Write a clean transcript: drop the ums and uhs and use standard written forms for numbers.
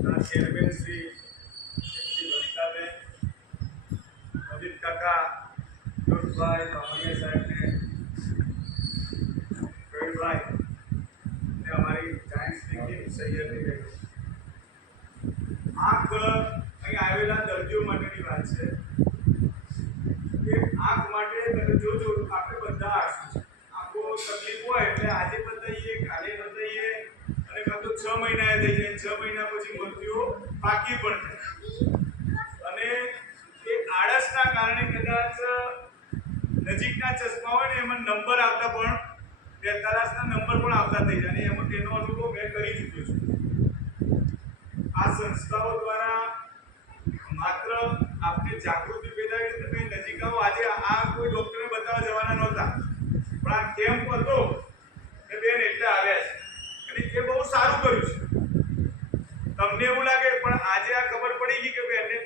Chairman Shri Vanitaben, નવીન કાકા, જોશભાઈ, બામણીયા સાહેબને, પ્રવીણભાઈ ને અમારી સાયન્સની ટીમ સૈયદની બેન. આંખ અહીં આવેલા દર્દીઓ માટેની વાત છે કે આંખ માટે તમે જોજો આપણે બધા આંખો તકલીફ હોય એટલે આજે બતાવીએ, કાલે બતાવીએ અને કાં તો 6 મહિનાએ થઈ જાય, 6 મહિના પછી મૃત્યુ પાકી પણ થાય. અને એ આળસના કારણે કદાચ નજીકના ચશ્મા હોય ને એમાં નંબર આવતા પણ 43ના નંબર પણ આવતા થઈ જાય. અને એમાં તેનો અનુભવ મેં કરી ચૂક્યો છું. આ સંસ્થાઓ દ્વારા માત્ર આપને જાગૃતિ પેદા કરી તમે નજીક આવો. આજે આ કોઈ ડોક્ટરને બતાવવા જવાના નહોતા પણ આ કેમ્પ હતો ને બેન એટલે આવ્યા છે અને એ બહુ સારું કર્યું છે. તમને એવું લાગે પણ આજે આ ખબર પડી ગઈ કે બેનને